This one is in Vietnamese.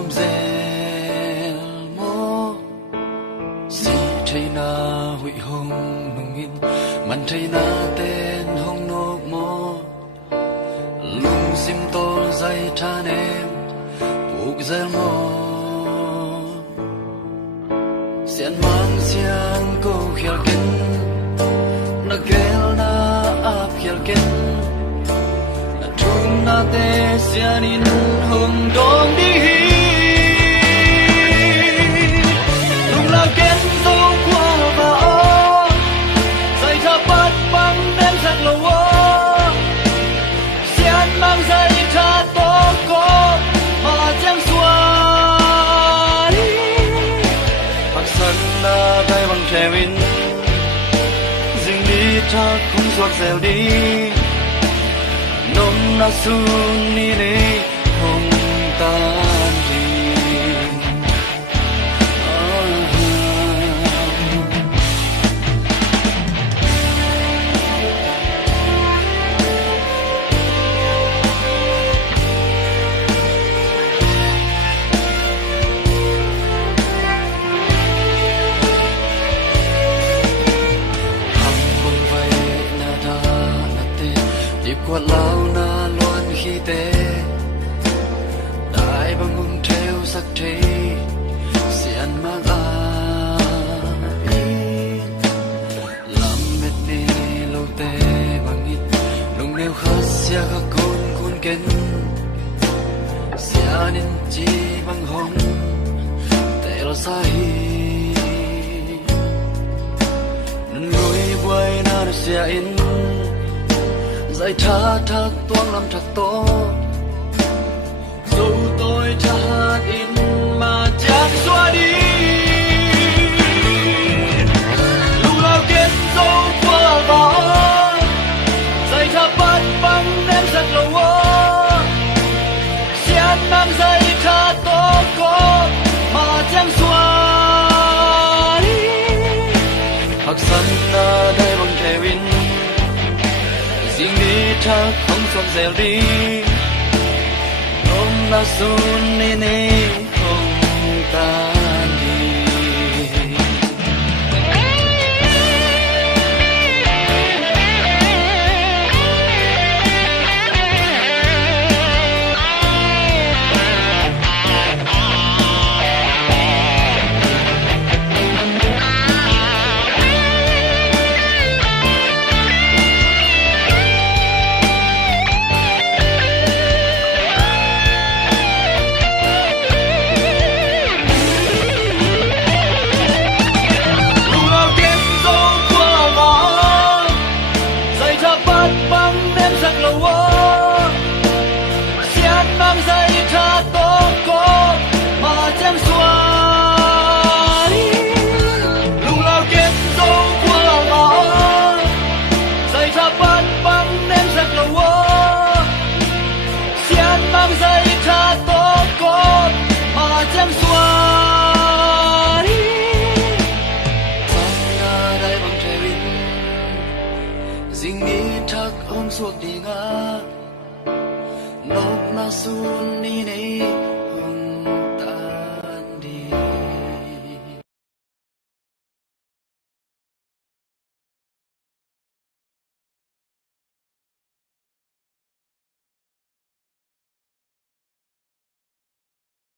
bom rèn mô si thấy na hụi hồng nung in man thấy na tên hồng nô mô lung sim to dây than em buộc rèn mô xiên mang xiang cô khel ken na gel na ap khel ken na trung na te xian in hồng dong đi lung la ken to qua và o dây tha bắt băng đến giặc lâu o xian mang dây tha to có mà chẳng xóa đi bạc sân na bay bằng thềm in dừng đi tha không giọt dẻo đi nôm na sun ni ne không tan đi quạt lao na loan khi té đại băng hùng theo sắc thế xiên mang ai làm mệt nề lâu té bằng ít lùng nêu khát xia khắc côn kén xia nên chi bằng hồng té lo sai nuôi quay na được xia in dạy tha thác toang làm thật to dẫu tôi tha hát in mà chẳng xóa đi lúc lao kết dấu qua vỏ dạy tha bắt băng em giặc lâu ó xiên mang dạy tha to có mà chẳng xóa đi hạc sân ở đây bằng thề in riêng đi tha không xong dẻo đi ôm na sun nê nê không tan đi dinh đi thác ôm suốt đi ngã nốt na sun ni ne